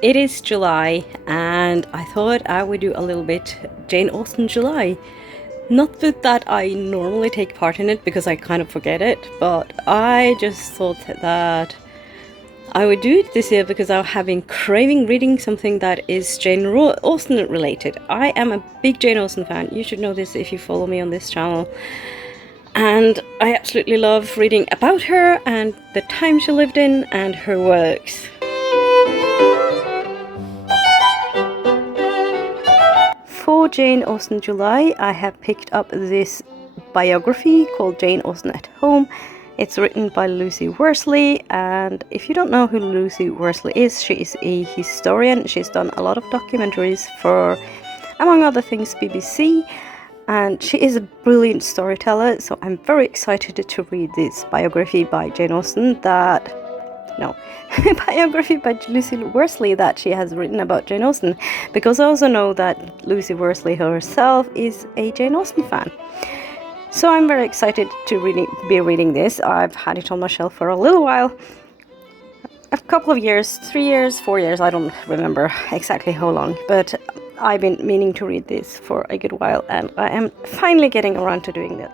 It is July, and I thought I would do a little bit Jane Austen July. Not that I normally take part in it because I kind of forget it, but I just thought that I would do it this year because I have been craving reading something that is Jane Austen related. I am a big Jane Austen fan. You should know this if you follow me on this channel. And I absolutely love reading about her and the time she lived in and her works. For Jane Austen July, I have picked up this biography called Jane Austen at Home. It's written by Lucy Worsley, and if you don't know who Lucy Worsley is, she is a historian. She's done a lot of documentaries for, among other things, BBC, and she is a brilliant storyteller, so I'm very excited to read this biography by Jane Austen biography by Lucy Worsley that she has written about Jane Austen, because I also know that Lucy Worsley herself is a Jane Austen fan. So I'm very excited to be reading this. I've had it on my shelf for a little while, a couple of years, 3 years, 4 years, I don't remember exactly how long, but I've been meaning to read this for a good while, and I am finally getting around to doing that.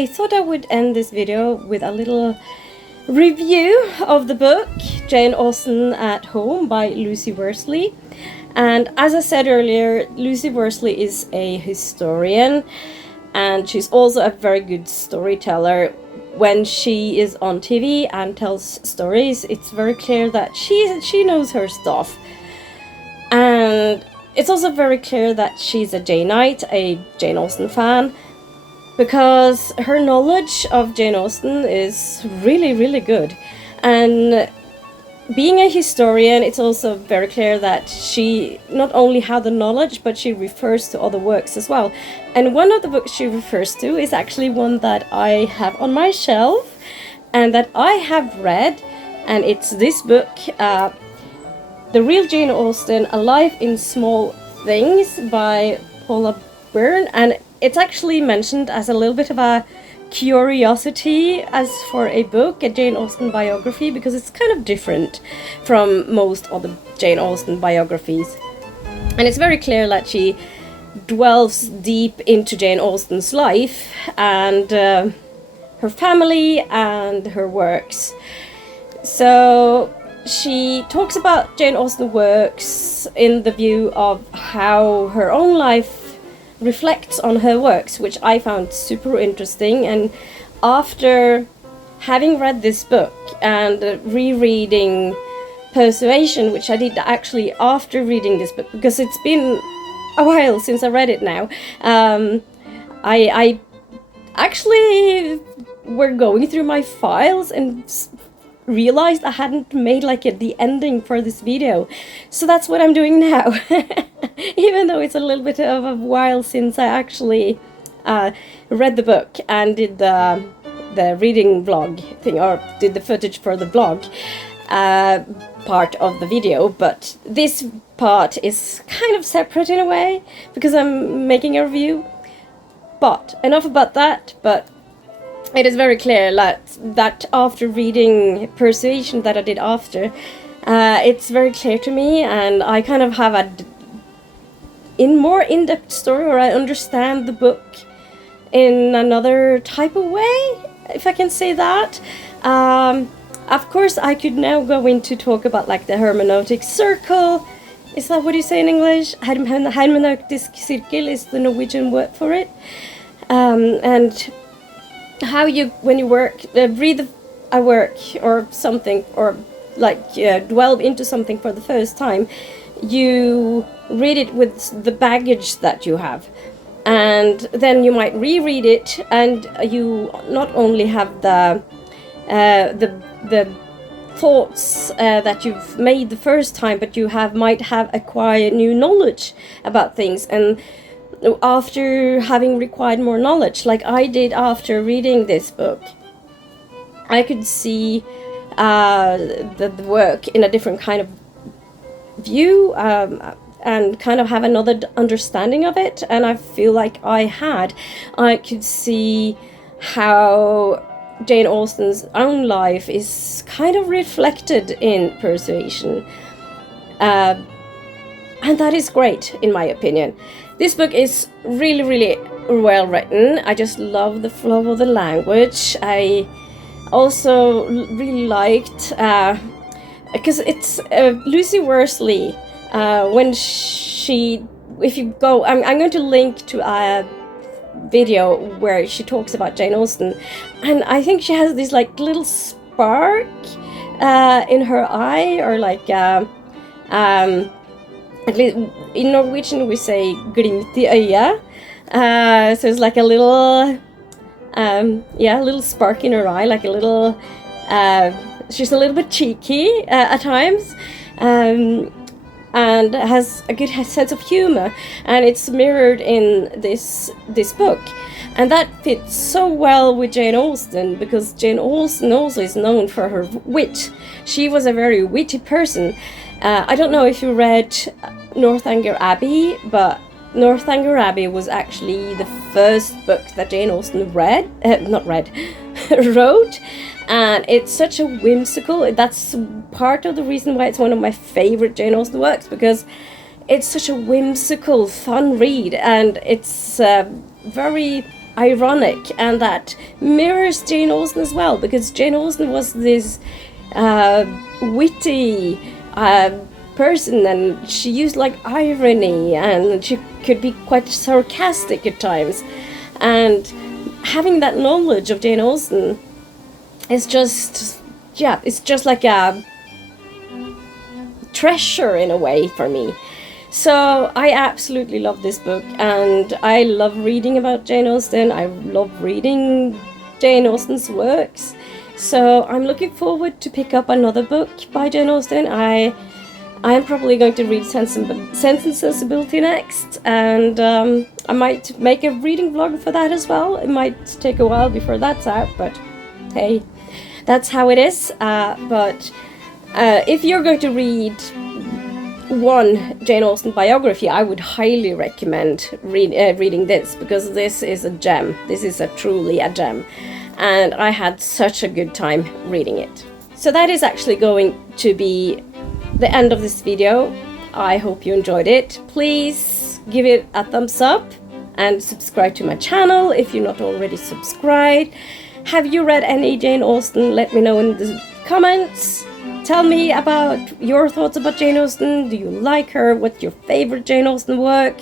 I thought I would end this video with a little review of the book Jane Austen at Home by Lucy Worsley. And as I said earlier, Lucy Worsley is a historian, and she's also a very good storyteller. When she is on TV and tells stories, it's very clear that she knows her stuff. And it's also very clear that she's a Janeite, a Jane Austen fan, because her knowledge of Jane Austen is really, really good. And being a historian, it's also very clear that she not only had the knowledge, but she refers to other works as well. And one of the books she refers to is actually one that I have on my shelf and that I have read, and it's this book, The Real Jane Austen, A Life in Small Things by Paula Byrne. And it's actually mentioned as a little bit of a curiosity as for a book, a Jane Austen biography, because it's kind of different from most other Jane Austen biographies. And it's very clear that she delves deep into Jane Austen's life and her family and her works. So she talks about Jane Austen's works in the view of how her own life reflects on her works, which I found super interesting. And after having read this book and rereading Persuasion, which I did actually after reading this book, because it's been a while since I read it now, I actually were going through my files and realized I hadn't made the ending for this video. So that's what I'm doing now. Even though it's a little bit of a while since I actually read the book and did the reading vlog thing, or did the footage for the vlog part of the video. But this part is kind of separate in a way because I'm making a review. But enough about that. But it is very clear that after reading Persuasion that I did after, it's very clear to me, and I kind of have a more in-depth story, or I understand the book in another type of way, if I can say that. Of course, I could now go into talk about the hermeneutic circle. Is that what you say in English? Hermeneutisk cirkel is the Norwegian word for it. And how you, when you work, read a work or something, or delve into something for the first time, you read it with the baggage that you have, and then you might reread it, and you not only have the thoughts that you've made the first time, but you might have acquired new knowledge about things. And after having required more knowledge, like I did after reading this book, I could see the work in a different kind of view, and kind of have another understanding of it. And I feel like I could see how Jane Austen's own life is kind of reflected in Persuasion. And that is great, in my opinion. This book is really, really well written. I just love the flow of the language. I also really liked, because it's Lucy Worsley, if you go, I'm going to link to a video where she talks about Jane Austen, and I think she has this little spark in her eye, or at least in Norwegian we say glimt i øyet. So it's a little little spark in her eye, a little she's a little bit cheeky at times, and has a good sense of humor, and it's mirrored in this book. And that fits so well with Jane Austen, because Jane Austen also is known for her wit. She was a very witty person. I don't know if you read Northanger Abbey, but Northanger Abbey was actually the first book that Jane Austen wrote, and it's such a whimsical, that's part of the reason why it's one of my favorite Jane Austen works, because it's such a whimsical, fun read, and it's very ironic and that mirrors Jane Austen as well, because Jane Austen was this witty person, and she used like irony, and she could be quite sarcastic at times. And having that knowledge of Jane Austen is just, yeah, it's just like a treasure in a way for me. So I absolutely love this book, and I love reading about Jane Austen. I love reading Jane Austen's works. So I'm looking forward to pick up another book by Jane Austen. I am probably going to read Sense and Sensibility next, and I might make a reading vlog for that as well. It might take a while before that's out, but hey, that's how it is. But if you're going to read one Jane Austen biography, I would highly recommend reading this, because this is a gem. This is truly a gem, and I had such a good time reading it. So that is actually going to be the end of this video. I hope you enjoyed it. Please give it a thumbs up and subscribe to my channel if you're not already subscribed. Have you read any Jane Austen? Let me know in the comments. Tell me about your thoughts about Jane Austen. Do you like her? What's your favorite Jane Austen work?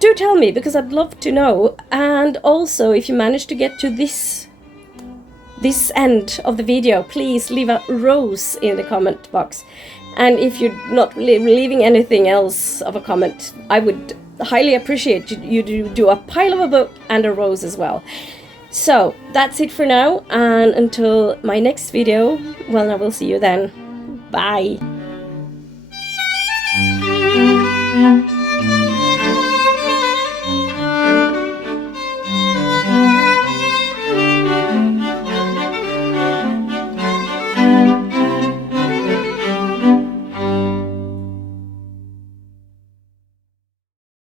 Do tell me, because I'd love to know. And also, if you manage to get to this end of the video, please leave a rose in the comment box. And if you're not leaving anything else of a comment, I would highly appreciate you do a pile of a book and a rose as well. So that's it for now, and until my next video, well, I will see you then. Bye.